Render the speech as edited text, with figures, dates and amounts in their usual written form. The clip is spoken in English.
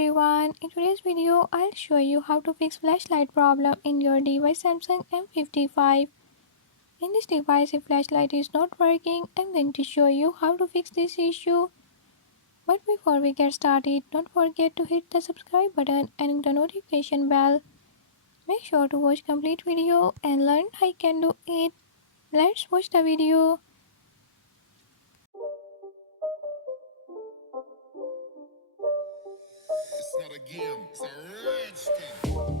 everyone, in today's video I'll show you how to fix flashlight problem in your device Samsung M55. In this device if flashlight is not working, I'm going to show you how to fix this issue. But before we get started, don't forget to hit the subscribe button and the notification bell. Make sure to watch complete video and learn how you can do it. Let's watch the video. It's not a game, it's a rich thing.